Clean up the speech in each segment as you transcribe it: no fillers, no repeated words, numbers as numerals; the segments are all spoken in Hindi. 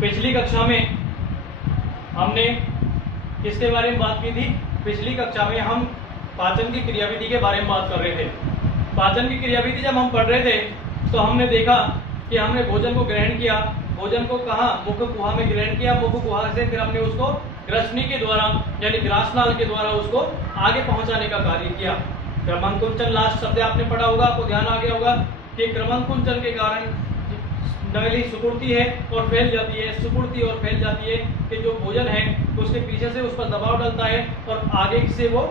पिछली कक्षा में हमने किसके बारे में बात की थी? पिछली कक्षा में हम पाचन की क्रियाविधि के बारे में बात कर रहे थे। पाचन की क्रियाविधि जब हम पढ़ रहे थे तो हमने देखा कि हमने भोजन को ग्रहण किया, भोजन को कहाँ? मुख गुहा में ग्रहण किया। मुख गुहा से फिर हमने उसको ग्रसनी के द्वारा यानी ग्रासनाल के द्वारा उसको आगे पहुंचाने का कार्य किया। क्रमंकुंचन लास्ट शब्द आपने पढ़ा होगा, आपको ध्यान आ गया होगा कि क्रमंकुंचन के कारण नली सिकुड़ती है और फैल जाती है, सिकुड़ती और फैल जाती है कि जो भोजन है उसके पीछे से उस पर दबाव डलता है और आगे से वो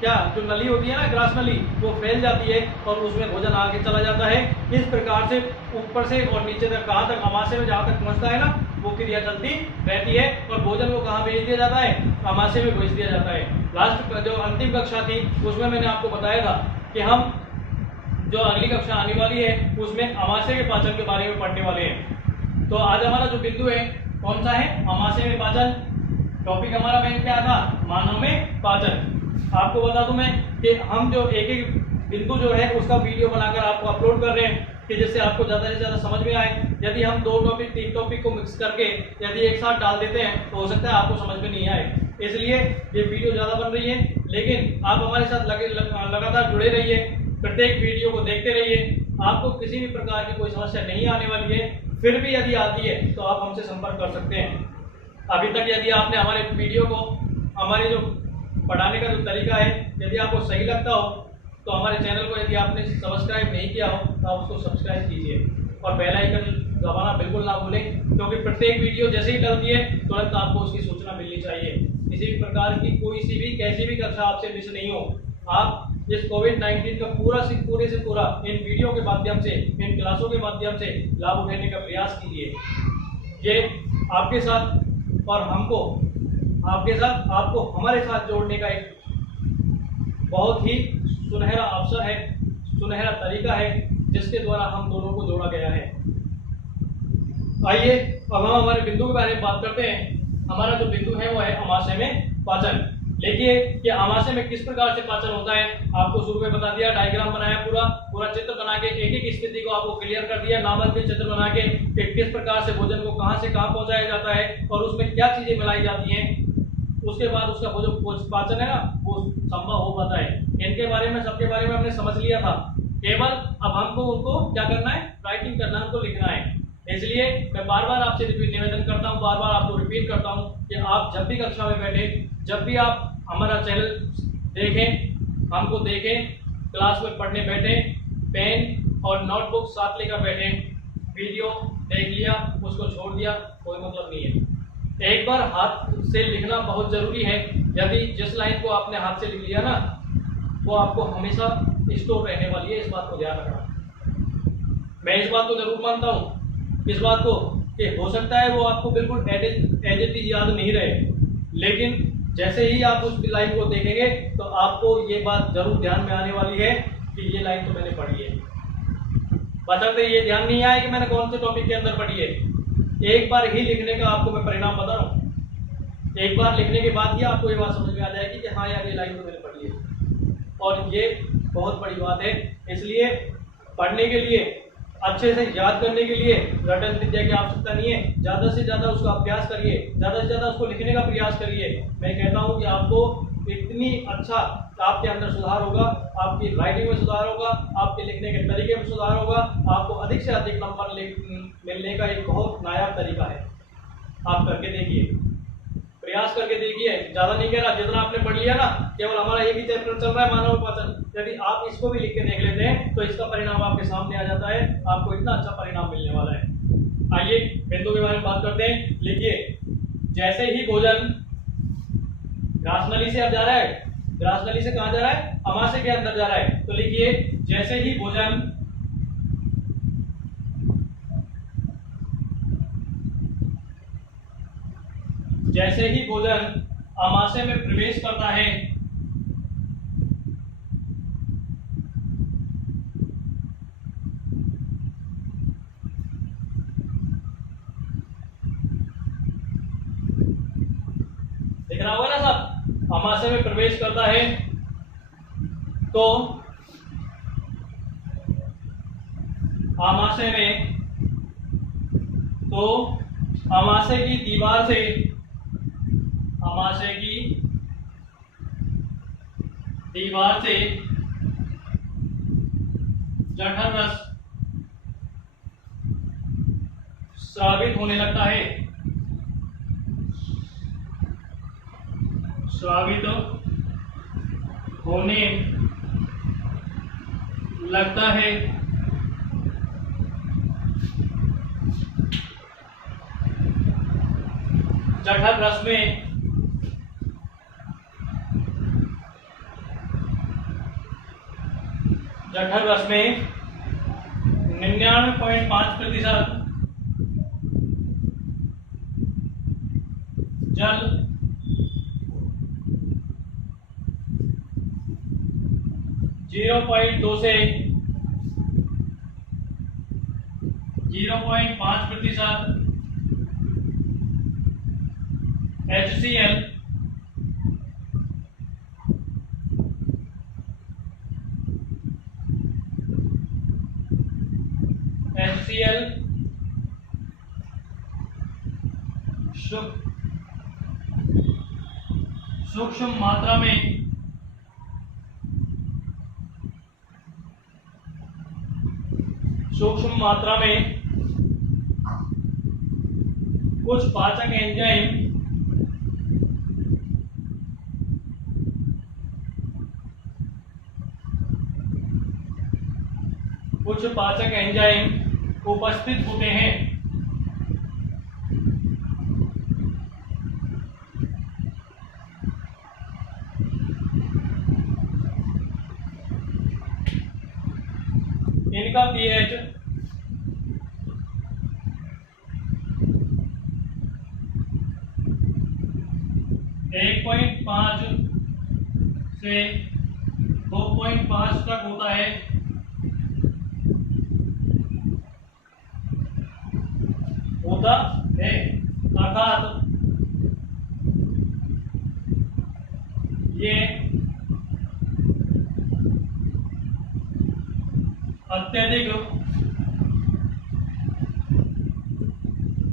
क्या जो नली होती है ना, ग्रास नली, वो फैल जाती है और उसमें भोजन आगे चला जाता है। इस प्रकार से ऊपर से और नीचे तक, कहाँ तक? अमाशय में जहाँ तक पहुँचता है ना, वो क्रिया चलती रहती है और भोजन को कहाँ भेज दिया जाता है? अमाशय में भेज दिया जाता है। लास्ट जो अंतिम कक्षा थी उसमें मैंने आपको बताया था कि हम जो अगली कक्षा आने वाली है उसमें अमाशय के पाचन के बारे में पढ़ने वाले हैं। तो आज हमारा जो बिंदु है कौन सा है? अमाशय में पाचन। टॉपिक हमारा मेन क्या था? मानव में पाचन। आपको बता दूं मैं कि हम जो एक एक बिंदु जो है उसका वीडियो बनाकर आपको अपलोड कर रहे हैं कि जिससे आपको ज़्यादा से ज़्यादा समझ में आए। यदि हम 2 टॉपिक 3 टॉपिक को मिक्स करके यदि एक साथ डाल देते हैं तो हो सकता है आपको समझ में नहीं आए। इसलिए ये वीडियो ज़्यादा बन रही है, लेकिन आप हमारे साथ लगातार जुड़े रहिए, प्रत्येक वीडियो को देखते रहिए। आपको किसी भी प्रकार की कोई समस्या नहीं आने वाली है। फिर भी यदि आती है तो आप हमसे संपर्क कर सकते हैं। अभी तक यदि आपने हमारे वीडियो को, हमारे जो पढ़ाने का जो तरीका है, यदि आपको सही लगता हो तो हमारे चैनल को यदि आपने सब्सक्राइब नहीं किया हो तो आप उसको सब्सक्राइब कीजिए और बेल आइकन दबाना बिल्कुल ना भूलें, क्योंकि प्रत्येक वीडियो जैसे ही डलती है तुरंत आपको उसकी सूचना मिलनी चाहिए। किसी भी प्रकार की कोई सी भी कैसी भी कक्षा आपसे मिस नहीं हो। आप इस कोविड-19 का पूरे से पूरा इन वीडियो के माध्यम से, इन क्लासों के माध्यम से लाभ उठाने का प्रयास कीजिए। ये आपके साथ और हमको, आपके साथ आपको हमारे साथ जोड़ने का एक बहुत ही सुनहरा अवसर है, सुनहरा तरीका है जिसके द्वारा हम दोनों को जोड़ा गया है। आइए अब हम हमारे बिंदु के बारे में बात करते हैं। हमारा जो बिंदु है वो है अमाशय में पाचन। देखिए कि अमाशय में किस प्रकार से पाचन होता है। आपको शुरू में बता दिया, डायग्राम बनाया, पूरा चित्र बना के एक एक स्थिति को आपको क्लियर कर दिया, नामक के चित्र बना के कि किस प्रकार से भोजन को कहां से कहां पहुंचाया जाता है और उसमें क्या चीजें मिलाई जाती हैं। उसके बाद उसका वो जो पाचन है ना वो संभव हो पाता है। इनके बारे में, सबके बारे में हमने समझ लिया था। केवल अब हमको उनको क्या करना है? राइटिंग करना है, उनको लिखना है। इसलिए मैं बार बार आपसे निवेदन करता हूँ, बार बार आपको रिपीट करता हूँ कि आप जब भी कक्षा में बैठे, जब भी आप हमारा चैनल देखें, हमको देखें, क्लास में पढ़ने बैठे, पेन और नोटबुक साथ लेकर बैठे। वीडियो देख लिया, उसको छोड़ दिया, कोई मतलब नहीं है। एक बार हाथ से लिखना बहुत जरूरी है। यदि जिस लाइन को आपने हाथ से लिख लिया ना, वो आपको हमेशा स्टोर रहने वाली है। इस बात को ध्यान रखना। मैं इस बात को जरूर मानता हूँ, इस बात को कि हो सकता है वो आपको बिल्कुल एज इट इज याद नहीं रहे, लेकिन जैसे ही आप उस लाइन को देखेंगे तो आपको ये बात जरूर ध्यान में आने वाली है कि ये लाइन तो मैंने पढ़ी है। बशर्ते ये ध्यान नहीं आए कि मैंने कौन से टॉपिक के अंदर पढ़ी है। एक बार ही लिखने का आपको मैं परिणाम बता रहा हूँ। एक बार लिखने के बाद ही आपको ये बात समझ में आ जाएगी कि हाँ यार ये लाइन तो मैंने पढ़ी है। और ये बहुत बड़ी बात है। इसलिए पढ़ने के लिए, अच्छे से याद करने के लिए रटन विद्या की आवश्यकता नहीं है। ज़्यादा से ज़्यादा उसका अभ्यास करिए, ज़्यादा से ज़्यादा उसको लिखने का प्रयास करिए। मैं कहता हूँ कि आपको इतनी अच्छा आपके अंदर सुधार होगा, आपकी राइटिंग में सुधार होगा, आपके लिखने के तरीके में सुधार होगा। आपको अधिक से अधिक नंबर मिलने का एक बहुत नायाब तरीका है। आप करके देखिए, प्रयास करके देखिए। ज़्यादा नहीं कह रहा, जितना आपने पढ़ लिया ना, केवल हमारा एक ही चैप्टर चल रहा है मानव पाचन, यदि आप इसको भी लिख के देख लेते हैं तो इसका परिणाम आपके सामने आ जाता है। आपको इतना अच्छा परिणाम मिलने वाला है। आइए बिंदु के बारे में बात करते हैं। लिखिए, जैसे ही भोजन ग्रासनली से अब जा रहा है, ग्रासनली से कहाँ जा रहा है? अमाशय के अंदर जा रहा है। तो लिखिए, जैसे ही भोजन अमाशय में प्रवेश करता है, दिख रहा होगा ना सब? अमाशय में प्रवेश करता है तो आमाशय में अमाशय की दीवार से जठर रस स्रावित होने लगता है। स्रावित होने लगता है। जठर रस में जठर रस में 99.5% जल 0.2 से 0.5% HCl सूक्ष्म मात्रा में कुछ पाचक एंजाइम उपस्थित होते हैं। इनका पीएच 1.5 से 2.5 तक होता है। अर्थात ये अत्यधिक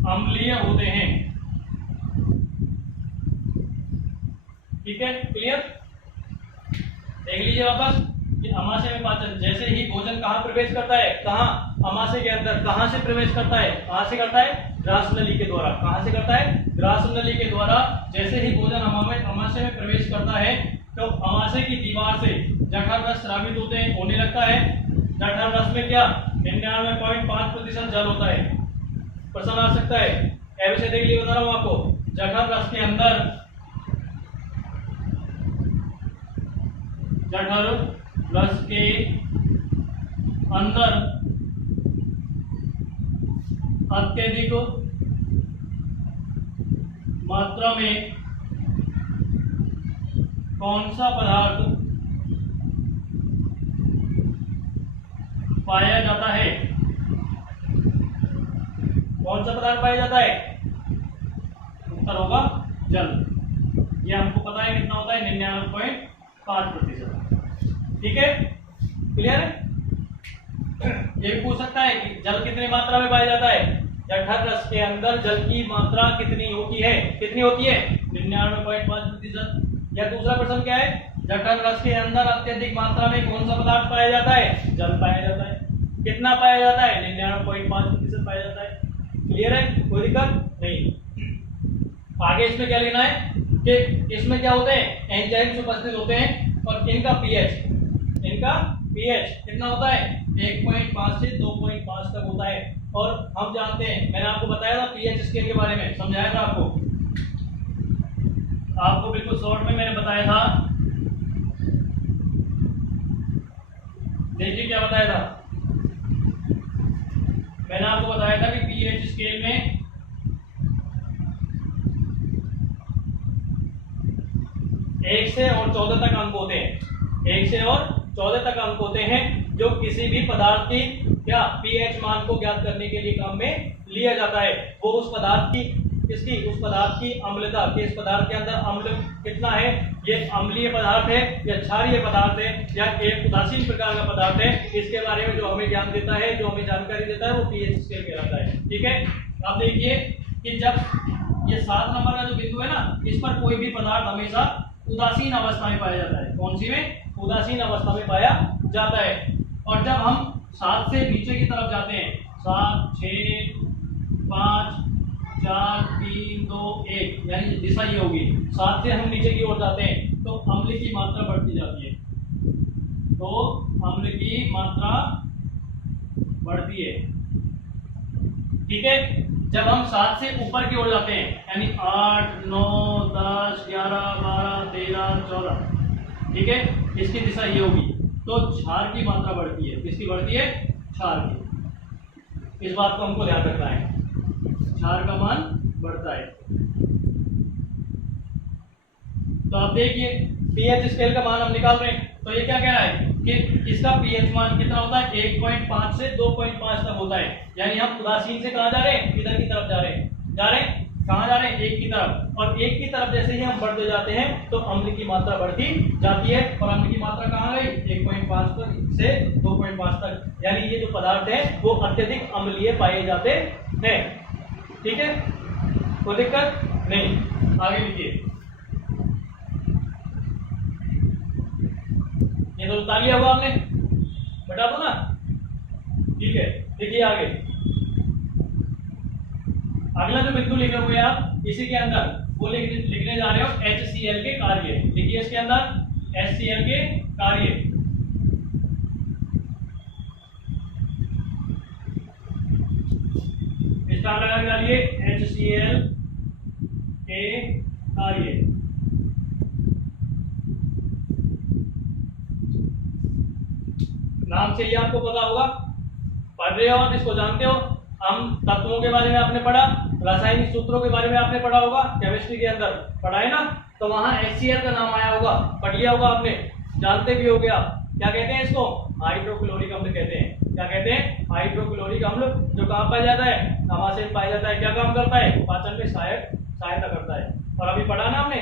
अम्लीय होते हैं। ठीक है, क्लियर? देख लीजिए वापस कि अमाशय में पाचन जैसे ही भोजन कहाँ प्रवेश करता है, कहाँ? अमाशय के अंदर। कहाँ से प्रवेश करता है? कहाँ से करता है? ग्रास नली के द्वारा। कहाँ से करता है? ग्रास नली के द्वारा। जैसे ही भोजन अमाशय में प्रवेश करता है तो अमाशय की दीवार से जठर रस स्रावित होने लगता है। जठर रस में क्या 99.5% जल होता है। प्रश्न आ सकता है, ऐसे देख लिए बता रहा हूं आपको। जठर रस के अंदर अत्यधिक मात्रा में कौन सा पदार्थ पाया जाता है? कौन सा पदार्थ पाया जाता है? उत्तर होगा जल। ये हमको पता है कितना होता है, 99.5%। ठीक है, क्लियर है? ये भी पूछ सकता है कि जल कितनी मात्रा में पाया जाता है। जठर रस के अंदर जल की मात्रा कितनी होती है? कितनी होती है? 99.5%। या दूसरा प्रश्न क्या है, जठर रस के अंदर अत्यधिक मात्रा में कौन सा पदार्थ पाया जाता है? जल पाया जाता है। कितना पाया जाता है? 99.5% पाया जाता है। क्लियर है, कोई दिक्कत नहीं। आगे इसमें क्या लेना है कि इसमें क्या होते हैं, एंजाइम्स उपस्थित होते हैं और इनका पीएच कितना होता है? 1.5 से 2.5 तक होता है। और हम जानते हैं, मैंने आपको बताया था पीएच स्केल के बारे में, समझाया था आपको बिल्कुल शॉर्ट में मैंने बताया था। देखिए क्या बताया था, मैंने आपको बताया था कि पीएच स्केल में 1 से और 14 तक अंक होते हैं। 1 से और 14 तक अंक होते हैं जो किसी भी पदार्थ की क्या पीएच मान को ज्ञात करने के लिए काम में लिया जाता है। वो उस पदार्थ की अम्लता, कि इस पदार्थ के अंदर अम्ल कितना है, ये अम्लीय पदार्थ है या क्षारीय पदार्थ है या एक उदासीन प्रकार का पदार्थ है, इसके बारे में जो हमें ज्ञान देता है, जो हमें जानकारी देता है, वो पीएच स्केल कहलाता है। ठीक है, अब देखिए कि जब ये 7 नंबर का जो बिंदु है ना, इस पर कोई भी पदार्थ हमेशा उदासीन अवस्था में पाया जाता है। कौन सी में? उदासीन अवस्था में पाया जाता है। और जब हम 7 से नीचे की तरफ जाते हैं, 7, 6, 5, 4, 3, 2, 1, यानी दिशा ये होगी। 7 से हम नीचे की ओर जाते हैं तो अम्ल की मात्रा बढ़ती जाती है। तो अम्ल की मात्रा बढ़ती है। ठीक है। जब हम 7 से ऊपर की ओर जाते हैं, यानी 8, 9, 10, 11, 12, 13, 14, ठीक है, इसकी दिशा ये होगी, तो क्षार की मात्रा बढ़ती है। किसकी बढ़ती है? क्षार की। इस बात को हमको ध्यान रखना है, क्षार का मान बढ़ता है। तो आप देखिए पीएच स्केल का मान हम निकाल रहे हैं, तो ये क्या कह रहा है कि इसका पीएच मान कितना होता है? 1.5 से 2.5 तक होता है। यानी हम उदासीन से कहाँ जा रहे हैं? इधर की तरफ जा रहे हैं। कहाँ जा रहे हैं? एक की तरफ। और एक की तरफ जैसे ही हम बढ़ते जाते हैं तो अम्ल की मात्रा बढ़ती जाती है। और अम्ल की मात्रा कहाँ गई? 1.5 तक से 2.5 तक। यानी ये जो पदार्थ है वो अत्यधिक अम्लीय पाए जाते हैं। ठीक है, कोई दिक्कत नहीं। आगे लिखिए, ये तो उतार लिया होगा आपने, बता दो ना। ठीक है, देखिए आगे अगला जो बिंदु लिखे हुए हैं आप, इसी के अंदर वो लिखने जा रहे हो HCl के कार्य। लिखिए इसके अंदर HCl के कार्य। स्टार लगा के डालिए HCl के कार्य। नाम से ही आपको पता होगा, पढ़ रहे हो आप, इसको जानते हो। हम तत्वों के बारे में आपने पढ़ा, रासायनिक सूत्रों के बारे में आपने पढ़ा होगा, केमिस्ट्री के अंदर पढ़ा है ना, तो वहां HCl का नाम आया होगा, पढ़ लिया होगा आपने, जानते भी होगे आप। क्या कहते हैं इसको? हाइड्रोक्लोरिक अम्ल कहते हैं। क्या कहते हैं? हाइड्रोक्लोरिक अम्ल। जो कहाँ पाया जाता है? आमाशय में पाया जाता है। क्या काम करता है? पाचन में सहायता करता है। और अभी पढ़ा ना हमने,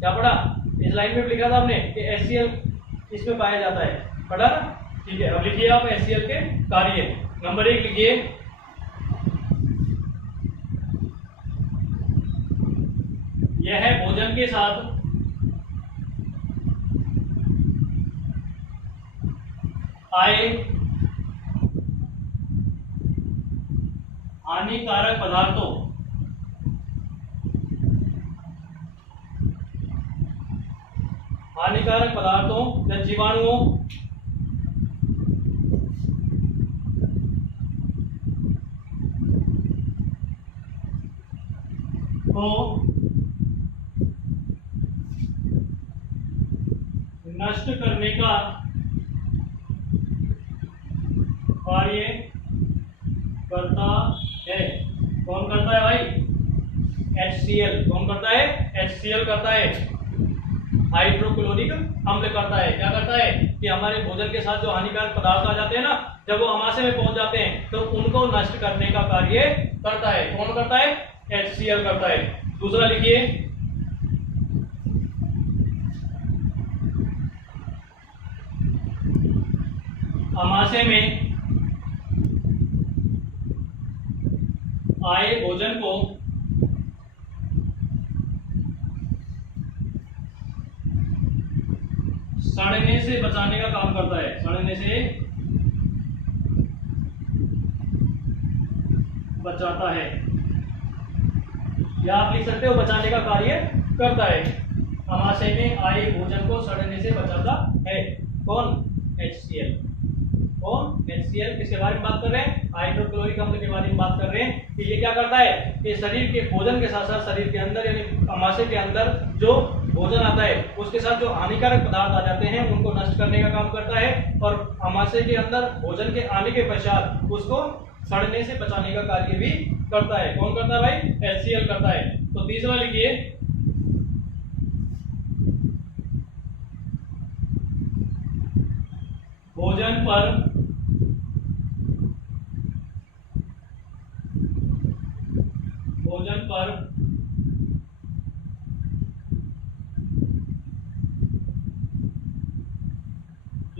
क्या पढ़ा? इस लाइन में लिखा था हमने कि HCl इसमें पाया जाता है, पढ़ा ना? ठीक है, अब लिखिए आप HCl के कार्य। नंबर 1 लिखिए, यह है भोजन के साथ आए हानिकारक पदार्थों या जीवाणुओं को नष्ट करने का कार्य करता है। कौन करता है भाई? HCl। कौन करता है? HCl करता है। हाइड्रोक्लोरिक अम्ल करता है। क्या करता है कि हमारे भोजन के साथ जो हानिकारक पदार्थ आ जाते हैं ना, जब वो आमाशय में पहुंच जाते हैं तो उनको नष्ट करने का कार्य करता है। कौन करता है? HCl करता है। दूसरा लिखिए, आमाशय में आए भोजन को सड़ने से बचाने का काम करता है। सड़ने से बचाता है, या आप लिख सकते हो बचाने का कार्य करता है। आमाशय में आए भोजन को सड़ने से बचाता है। कौन? HCl। कौन? HCl। किसके बारे में बात कर रहे हैं? हाइड्रोक्लोरिक अम्ल के बारे में बात कर रहे हैं कि ये क्या करता है कि शरीर के भोजन के साथ साथ शरीर के अंदर यानी आमाशय के अंदर जो भोजन आता है उसके साथ जो हानिकारक पदार्थ आ जाते हैं उनको नष्ट करने का काम करता है। और आमाशय के अंदर भोजन के आने के पश्चात उसको सड़ने से बचाने का कार्य भी करता है। कौन करता है भाई? HCl करता है। तो तीसरा लिखिए, भोजन पर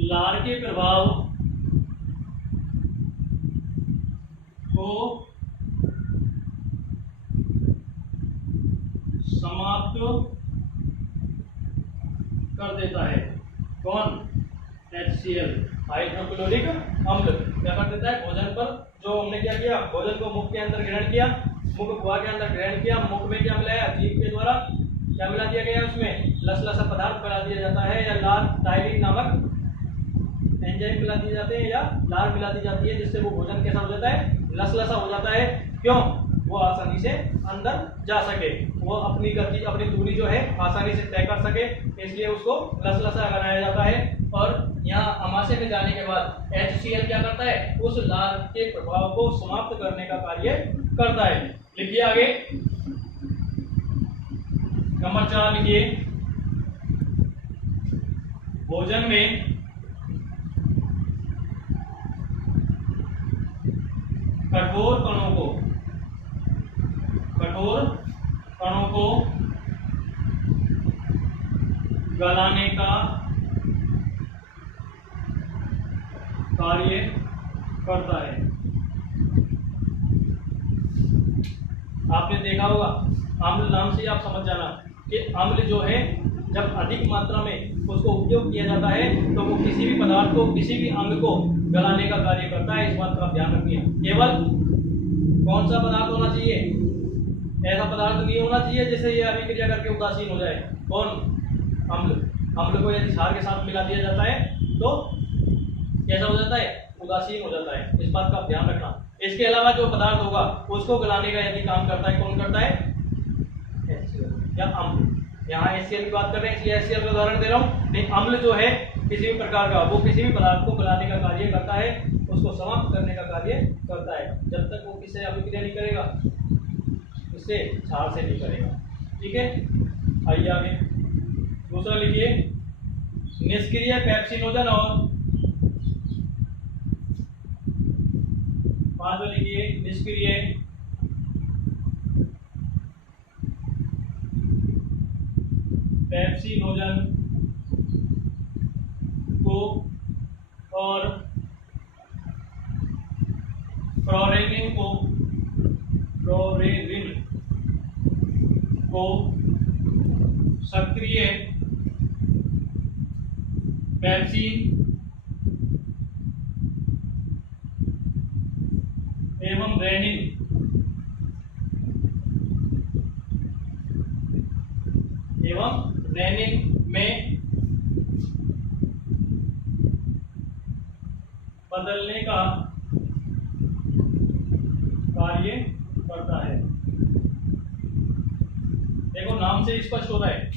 लार के प्रभाव को समाप्त कर देता है। कौन? HCl, हाइड्रोक्लोरिक अम्ल क्या कर देता है? भोजन पर जो हमने क्या किया, भोजन को मुख के अंदर ग्रहण किया, मुख गुहा के अंदर ग्रहण किया, मुख में क्या मिलाया? जीभ के द्वारा क्या मिला दिया गया? उसमें लसलसा पदार्थ मिला दिया जाता है, या लार टायलिन नामक एंजाइम मिला दिए जाते हैं, या लार मिला दी जाती है, जिससे वो भोजन कैसा हो जाता है? लसलसा हो जाता है। क्यों? वो आसानी से अंदर जा सके, वो अपनी गति, अपनी दूरी जो है आसानी से तय कर सके, इसलिए उसको लसलसा बनाया जाता है। और यहाँ अमाशय में जाने के बाद HCl क्या करता है? उस लार के प्रभाव को समाप्त करने का कार्य करता है। लिखिए आगे नंबर 4 लिखिए, भोजन में कठोर कणों को गलाने का कार्य करता है। आपने देखा होगा, अम्ल नाम से आप समझ जाना कि अम्ल जो है जब अधिक मात्रा में उसको उपयोग किया जाता है तो वो किसी भी पदार्थ को, किसी भी अंग को गलाने का कार्य करता है। इस बात का ध्यान रखिए। केवल कौन सा पदार्थ होना चाहिए? ऐसा पदार्थ नहीं होना चाहिए जिससे ये अभिक्रिया करके उदासीन हो जाए। कौन? अम्ल। अम्ल को यदि क्षार के साथ मिला दिया जाता है तो कैसा हो जाता है? उदासीन हो जाता है। इस बात का ध्यान रखना। इसके अलावा जो पदार्थ होगा उसको गलाने का यदि काम करता है, कौन करता है? HCl या अम्ल। यहाँ HCl की बात कर रहे हैं इसलिए HCl का उदाहरण दे रहा हूँ। नहीं, अम्ल जो है किसी भी प्रकार का, वो किसी भी पदार्थ को गलाने का कार्य करता है, उसको समाप्त करने का कार्य करता है, जब तक वो किससे अभिक्रिया नहीं करेगा, इससे क्षार से नहीं करेगा। ठीक है, आइए आगे दूसरा लिखिए, निष्क्रिय पेप्सिनोजन और पांचवा लिखिए, निष्क्रिय पेप्सिनोजन को और फ्लोरेनिन को सक्रिय पेप्सिन एवं रेनिन में बदलने का कार्य करता है। देखो नाम से स्पष्ट हो रहा है,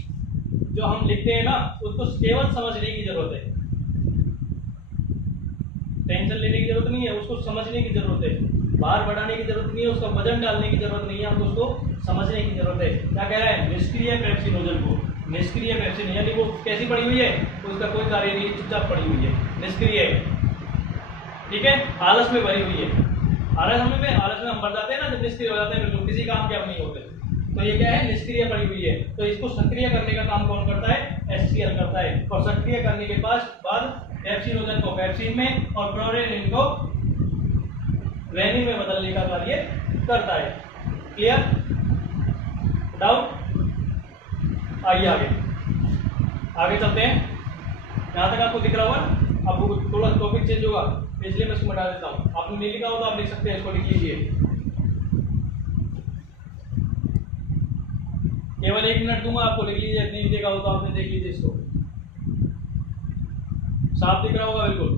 जो हम लिखते हैं ना उसको केवल समझने की जरूरत है, टेंशन लेने की जरूरत नहीं है, उसको समझने की जरूरत है, बाहर बढ़ाने की जरूरत नहीं है, उसका वजन डालने की जरूरत नहीं है, हमको उसको समझने की जरूरत है। क्या कह रहा है? निष्क्रिय पेप्सिनोजन को, निष्क्रिय पेप्सिन यानी वो कैसी पड़ी हुई है? उसका कोई कार्य नहीं, चुपचाप पड़ी हुई है, निष्क्रिय। ठीक है, आलस में भरी हुई है। आलस में हम भर जाते हैं ना, जब निष्क्रिय हो जाते हैं, बिल्कुल किसी काम के अब नहीं होते, तो ये क्या है? निष्क्रिय पड़ी हुई है। तो इसको सक्रिय करने का काम कौन करता है? HCl करता है। और सक्रिय करने के बाद पेप्सिनोजन को पेप्सिन में और फ्लोरेनिन को रेनिन में बदलने का कार्य करता है। क्लियर? डाउट? आइए आगे चलते हैं। यहाँ तक आपको दिख रहा होगा। अब थोड़ा टॉपिक चेंज होगा इसलिए मैं इसको हटा देता हूँ। आपने नहीं लिखा हो तो आप लिख सकते हैं, इसको लिख लीजिए। केवल 1 मिनट दूंगा आपको, लिख लीजिए। नहीं देखा हो तो आपने देख लीजिए, इसको साफ दिख रहा होगा बिल्कुल।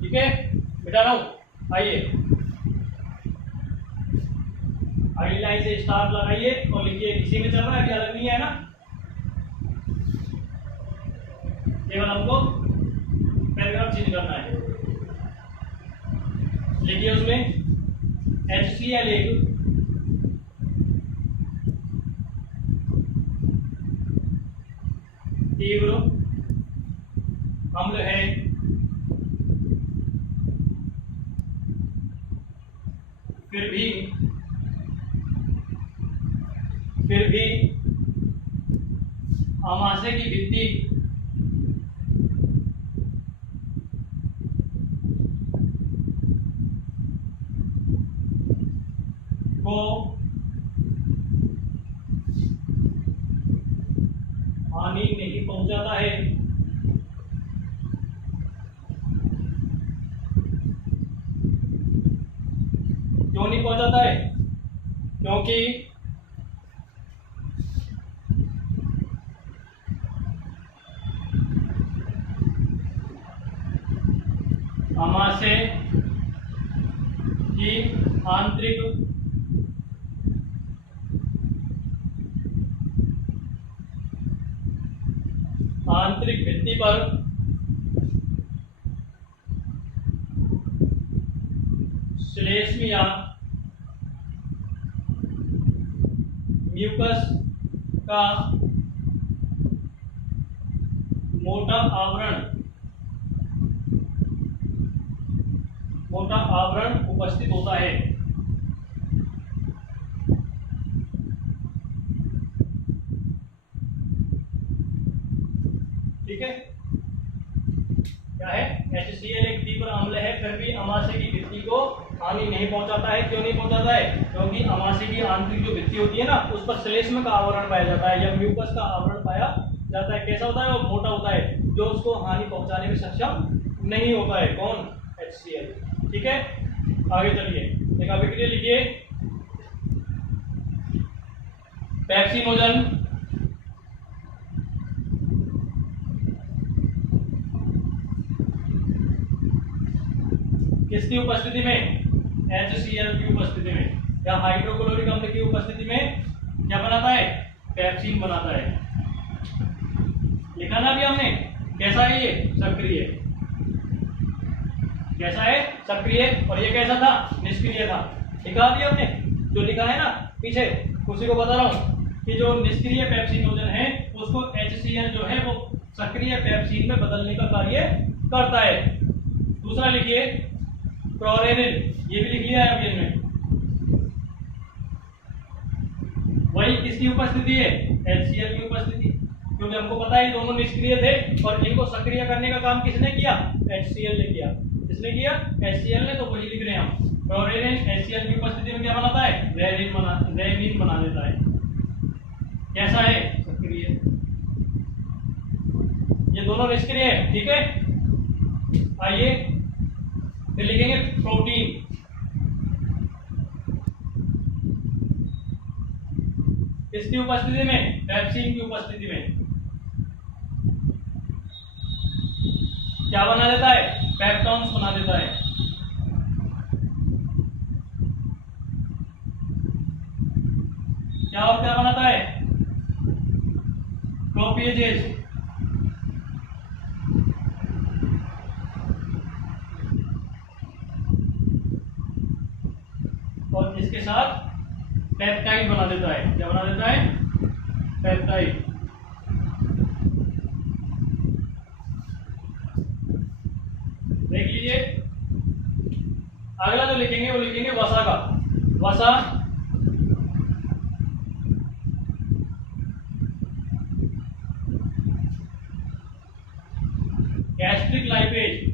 ठीक है, मिटा रहा हूं। आइए अगली लाइन से स्टार लगाइए और लिखिए, इसी में चल रहा है, अभी अलग नहीं है ना, केवल हमको पैराग्राफ चेंज करना है। लिखिए उसमें HCl एक तीव्र अम्ल है, फिर भी आमाशय की भित्ति को हानि नहीं पहुंचाता है। क्यों नहीं पहुंचाता है? क्योंकि आमाशय की आंतरिक भित्ति पर श्लेष्म या म्यूकस का मोटा आवरण उपस्थित होता है। ठीक है, क्या है? HCl एक तीव्र अम्ल है, फिर भी आमाशय की भित्ति को हानि नहीं पहुंचाता है। क्यों नहीं पहुंचाता है? क्योंकि आमाशय की आंतरिक जो भित्ति होती है ना, उस पर श्लेष्म का आवरण पाया जाता है या म्यूकस का आवरण पाया जाता है। कैसा होता है? वो मोटा होता है, जो उसको हानि पहुंचाने में सक्षम नहीं होता है। कौन? HCl। ठीक है, आगे चलिए, एक अभिक्रिया लिखिए। पेप्सिनोजन किसकी उपस्थिति में? HCl की उपस्थिति में या हाइड्रोक्लोरिक अम्ल की उपस्थिति में क्या बनाता है? पेप्सिन बनाता है। लिखा ना अभी हमने, कैसा है ये? सक्रिय। कैसा है? सक्रिय। और ये कैसा था? निष्क्रिय था। लिखा अभी हमने, जो लिखा है ना पीछे, उसी को बता रहा हूं कि जो निष्क्रिय पेप्सिनोजन है उसको HCl जो है वो सक्रिय पेप्सिन में बदलने का कार्य करता है। दूसरा लिखिए क्लोरेनिल, ये भी लिख लिया है अभी इनमें। वही किसकी उपस्थिति है? HCl की उपस्थिति, क्योंकि हमको पता है दोनों निष्क्रिय थे और इनको सक्रिय करने का काम किसने किया? HCl ने किया। किसने किया? HCl ने। तो वही लिख रहे हैं हम। क्लोरेनिल HCl की उपस्थिति में क्या बनाता है? रेनिन बना देता है। कैसा है? सक्रिय। ये दोनों निष्क्रिय है। ठीक है, आइए फिर लिखेंगे प्रोटीन। किसकी उपस्थिति में? पेप्सिन की उपस्थिति में क्या बना देता है? पेप्टोन्स बना देता है। क्या और क्या बनाता है? प्रोपिएजेज। और इसके साथ पेप्टाइड बना देता है। क्या बना देता है? पेप्टाइड। देख लीजिए, अगला जो लिखेंगे वो लिखेंगे वसा का। वसा गैस्ट्रिक लाइपेज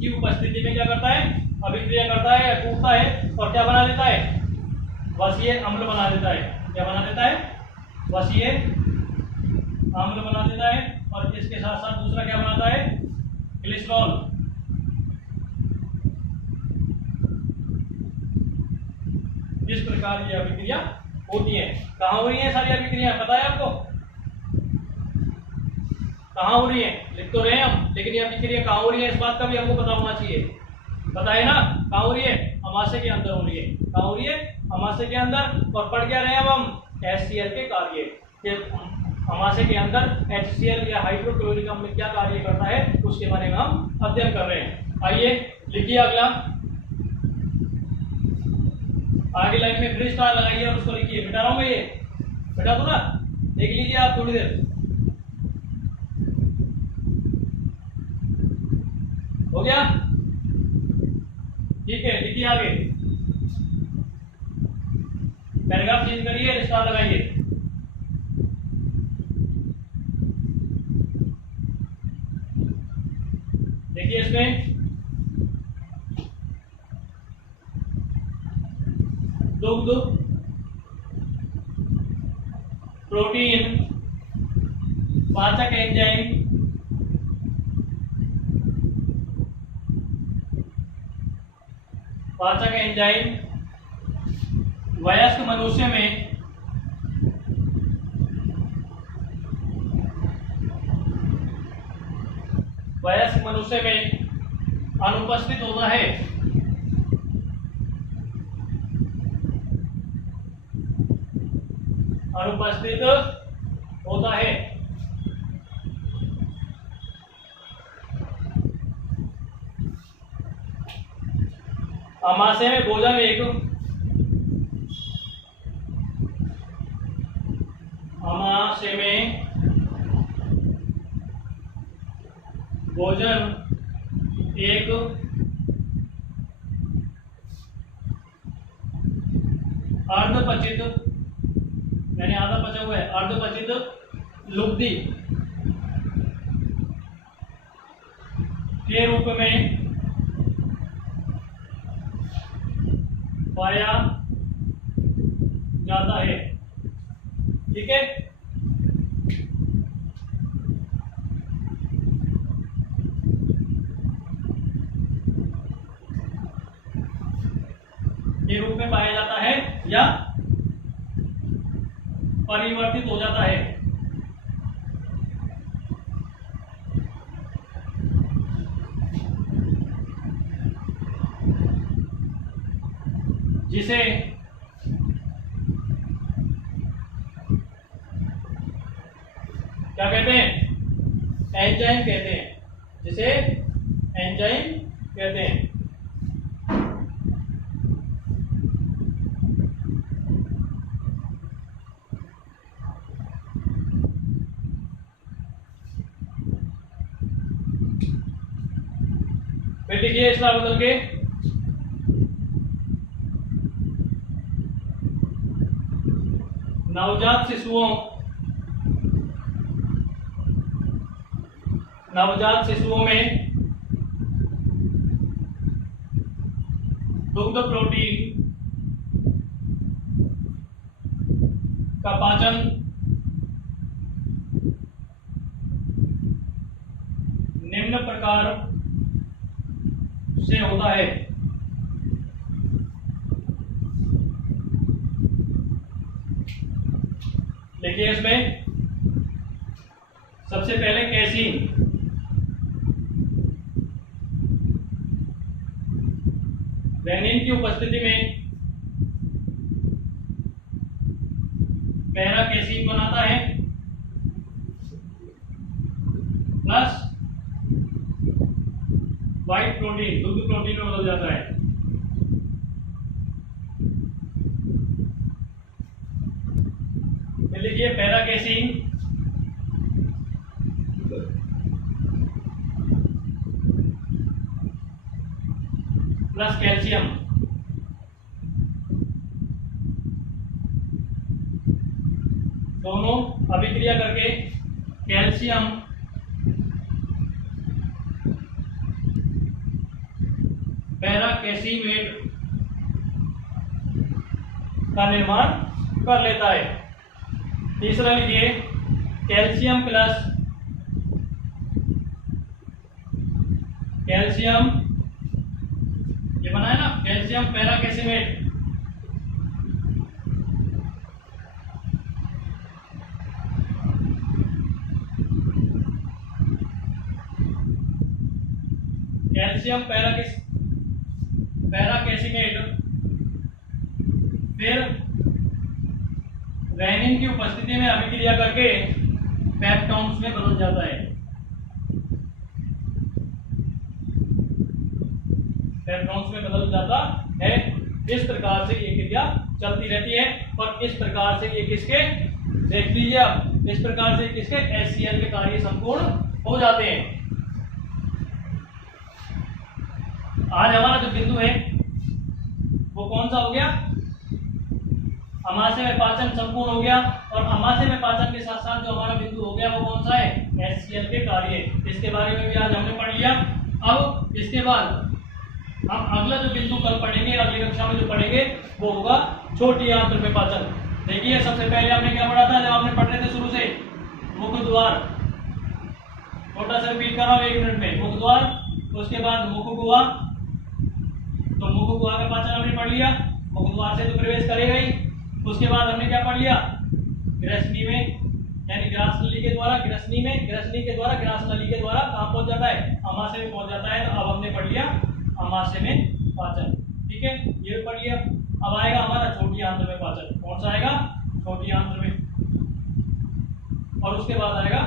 की उपस्थिति में क्या करता है? अभिक्रिया करता है या टूटता है और क्या बना देता है? वसीय अम्ल बना देता है। क्या बना देता है? वसीय अम्ल बना देता है। और इसके साथ साथ दूसरा क्या बनाता है? ग्लिसरॉल। इस प्रकार की अभिक्रिया होती है। कहाँ हो रही है सारी अभिक्रिया? पता है आपको कहाँ हो रही है? लिख तो रहे हैं हम, लेकिन ये अभिक्रिया कहाँ हो रही है इस बात का भी हमको पता होना चाहिए। पता है ना कहाँ हो रही है? आमाशय के अंदर हो रही है। कहाँ हो रही है? आमाशय के अंदर। और पढ़ क्या रहे हैं अब हम? HCl के कार्य। आमाशय के अंदर HCl या हाइड्रोक्लोरिक अम्ल में क्या कार्य करता है उसके बारे में हम अध्ययन कर रहे हैं। आइए लिखिए अगला। आगे लाइन में फिर स्टार लगाइए और उसको लिखिए। मिटा रहा हूं मैं, ये मिटा दो ना, देख लीजिए आप थोड़ी देर। हो गया? ठीक है, लिखिए आगे। पैराग्राफ चेंज करिए, स्टार लगाइए। देखिए इसमें दुग्ध, प्रोटीन, पाचक एंजाइम, पाचक एंजाइम वयस्क मनुष्य में अनुपस्थित होता है। अनुपस्थित होता है। आमाशय में भोजन एक आमाशय में भोजन एक अर्धपचित, यानी आधा पचा हुआ है, अर्धपचित लुब्धि के रूप में पाया जाता है। ठीक है, के रूप में पाया जाता है या परिवर्तित हो जाता है। जिसे क्या कहते हैं? एंजाइम कहते हैं। जिसे एंजाइम कहते हैं। फिर लिखिए इसका बदल के, नवजात शिशुओं में दुग्ध प्रोटीन का पाचन निम्न प्रकार से होता है। देखिए इसमें सबसे पहले कैसीन, रेनिन की उपस्थिति में पैरा कैसीन बनाता है, प्लस व्हाइट प्रोटीन दुग्ध प्रोटीन में बदल जाता है। लिखिए पैरा कैसीन प्लस कैल्शियम दोनों अभिक्रिया करके कैल्शियम पैराकेसीमेट का निर्माण कर लेता है। तीसरा लिखिए कैल्शियम प्लस कैल्शियम, ये बना है ना कैल्शियम पैराकेसीमेट, कैल्शियम पैराकेसीमेट फिर रेनिन की उपस्थिति में अभिक्रिया करके पेप्टोन्स में बदल जाता है। पेप्टोन्स में बदल जाता है। इस प्रकार से ये क्रिया चलती रहती है और इस प्रकार से ये किसके, देख लीजिए आप, इस प्रकार से किसके HCl के कार्य संपूर्ण हो जाते हैं। आज हमारा जो बिंदु है वो कौन सा हो गया, अमाशय में पाचन संपूर्ण हो गया और अमाशय में पाचन के साथ साथ जो हमारा बिंदु हो गया वो कौन सा है, HCl के कार्य। इसके बारे में भी आज हमने पढ़ लिया। अब इसके बाद हम अगला जो बिंदु कल पढ़ेंगे, अगली कक्षा में जो पढ़ेंगे वो होगा छोटी आंत्र में पाचन। देखिए सबसे पहले हमने क्या पढ़ा था, जब आपने पढ़ रहे थे शुरू से, मुख द्वार, छोटा सा रिपीट कर रहा हूं 1 मिनट में, मुख द्वार, उसके बाद मुख गुहा, तो मुख गुहा का पाचन हमने पढ़ लिया, मुख द्वार से तो प्रवेश करेगा ही। उसके बाद हमने क्या पढ़ लिया, ग्रसनी में यानी ग्रास नली के द्वारा, ग्रसनी में, ग्रसनी के द्वारा, ग्रास नली के द्वारा कहां पहुंच जाता है, अमाशय में पहुंच जाता है। तो अब हमने पढ़ लिया अमाशय में पाचन, ठीक है, ये भी पढ़ लिया। अब आएगा हमारा छोटी आंत्र में पाचन, कौन सा आएगा, छोटी आंत्र में, और उसके बाद आएगा